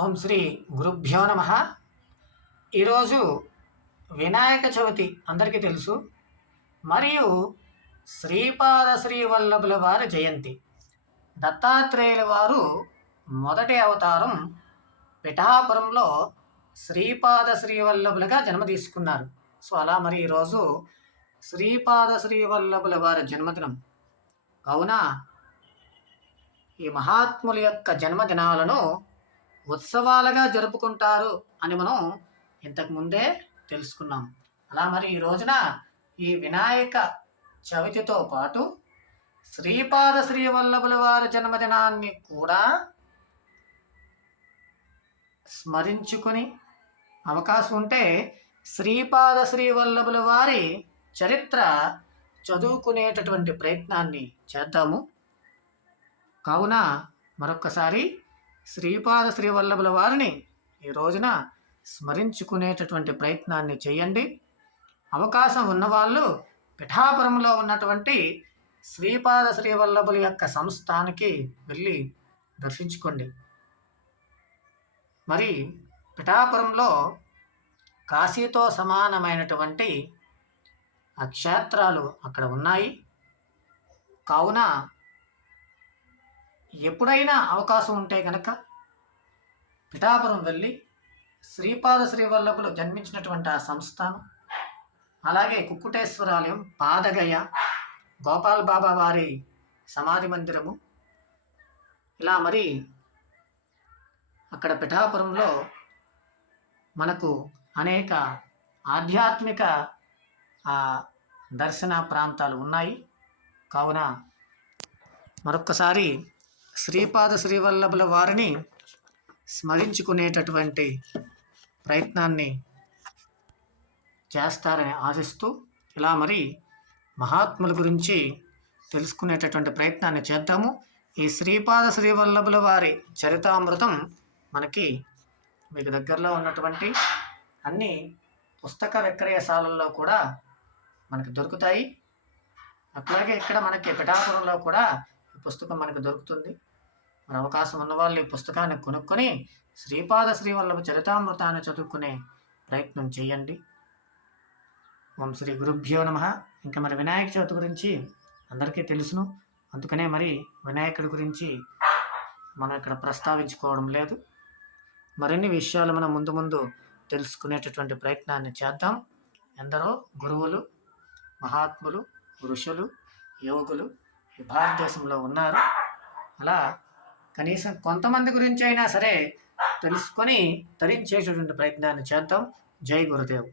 ఓం శ్రీ గురుభ్యో నమ. ఈరోజు వినాయక చవితి అందరికీ తెలుసు. మరియు శ్రీపాద శ్రీవల్లభుల వారి జయంతి. దత్తాత్రేయుల వారు మొదటి అవతారం పిఠాపురంలో శ్రీపాద శ్రీవల్లభులుగా జన్మ తీసుకున్నారు సో అలా మరి ఈరోజు శ్రీపాద శ్రీవల్లభుల వారి జన్మదినం. కావున ఈ మహాత్ముల యొక్క జన్మదినాలను ఉత్సవాలుగా జరుపుకుంటారు అని మనం ఇంతకుముందే తెలుసుకున్నాం. అలా మరి ఈ రోజున ఈ వినాయక చవితితో పాటు శ్రీపాద శ్రీవల్లభుల వారి జన్మదినాన్ని కూడా స్మరించుకొని అవకాశం ఉంటే శ్రీపాద శ్రీవల్లభుల వారి చరిత్ర చదువుకునేటటువంటి ప్రయత్నాన్ని చేద్దాము. కావున మరొక్కసారి శ్రీపాద శ్రీవల్లభుల వారిని ఈ రోజున స్మరించుకునేటటువంటి ప్రయత్నాన్ని చేయండి. అవకాశం ఉన్నవాళ్ళు పిఠాపురంలో ఉన్నటువంటి శ్రీపాద శ్రీవల్లభుల యొక్క సంస్థానికి వెళ్ళి దర్శించుకోండి. మరి పిఠాపురంలో కాశీతో సమానమైనటువంటి ఆ క్షేత్రాలు అక్కడ ఉన్నాయి. కావున ఎప్పుడైనా అవకాశం ఉంటే కనుక పిఠాపురం వెళ్ళి శ్రీపాద శ్రీవల్లభులు జన్మించినటువంటి ఆ సంస్థానం అలాగే కుక్కుటేశ్వరాలయం పాదగయ గోపాల్ బాబా వారి సమాధి మందిరము ఇలా మరి అక్కడ పిఠాపురంలో మనకు అనేక ఆధ్యాత్మిక ఆ, దర్శన ప్రాంతాలు ఉన్నాయి. కావున మరొక్కసారి శ్రీపాద శ్రీవల్లభుల వారిని స్మరించుకునేటటువంటి ప్రయత్నాన్ని చేస్తారని ఆశిస్తూ ఇలా మరి మహాత్ముల గురించి తెలుసుకునేటటువంటి ప్రయత్నాన్ని చేద్దాము. ఈ శ్రీపాద శ్రీవల్లభుల వారి చరితామృతం మనకి మీకు దగ్గరలో ఉన్నటువంటి అన్ని పుస్తక విక్రయశాలల్లో కూడా మనకి దొరుకుతాయి. అట్లాగే ఇక్కడ మనకి పిఠాపురంలో కూడా పుస్తకం మనకు దొరుకుతుంది. మరి అవకాశం ఉన్నవాళ్ళు ఈ పుస్తకాన్ని కొనుక్కొని శ్రీపాద శ్రీవల్లభ చరితామృతాన్ని చదువుకునే ప్రయత్నం చేయండి. ఓం శ్రీ గురుభ్యో నమ. ఇంకా మరి వినాయక చవితి గురించి అందరికీ తెలుసును. అందుకనే మరి వినాయకుడి గురించి మనం ఇక్కడ ప్రస్తావించుకోవడం లేదు. మరిన్ని విషయాలు మనం ముందు ముందు తెలుసుకునేటటువంటి ప్రయత్నాన్ని చేద్దాం. ఎందరో గురువులు మహాత్ములు ఋషులు యోగులు భారతదేశంలో ఉన్నారు. అలా కనీసం కొంతమంది గురించి అయినా సరే తెలుసుకొని తరించేటటువంటి ప్రయత్నాన్ని చేద్దాం. జై గురుదేవ్.